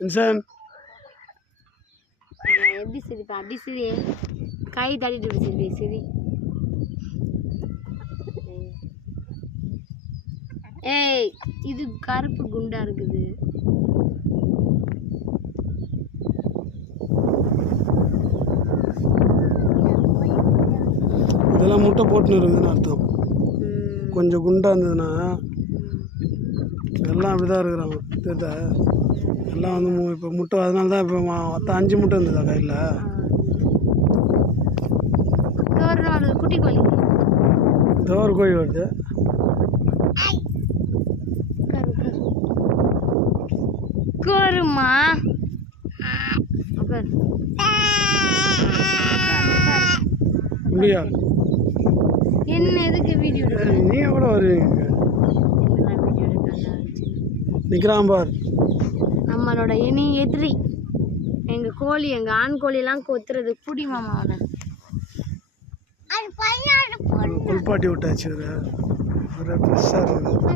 இன்சான் எப்படி சரிப்பா அப்படி சரி கை தட்டிட்டு சரி சரி ஏய் இது கருப்பு குண்டா இருக்குது இதெல்லாம் முட்டை போட்டுன்னு இருக்குதுன்னு அர்த்தம் கொஞ்சம் குண்டா இருந்ததுன்னா எல்லாம் அப்படிதான் இருக்கிறாங்க தெரியுதா எல்லாம் வந்து இப்போ முட்டை அதனால தான் இப்போ மொத்தம் 5 முட்டை இருந்ததா கையில் குட்டி கோழி இதோ ஒரு கோழி வருது கோருமா முடியா என்ன எதுக்கு வீடியோ நீ கூட வருவீங்க நிற்கிறான் பார் நம்மளோட இனி எதிரி எங்கள் கோழி எங்கள் ஆண் கோழியெல்லாம் கொத்துறது குடி மாமா அவனை குளிப்பாட்டி விட்டாச்சு ஒரு ஃப்ரெஷ்ஷாக இருக்குது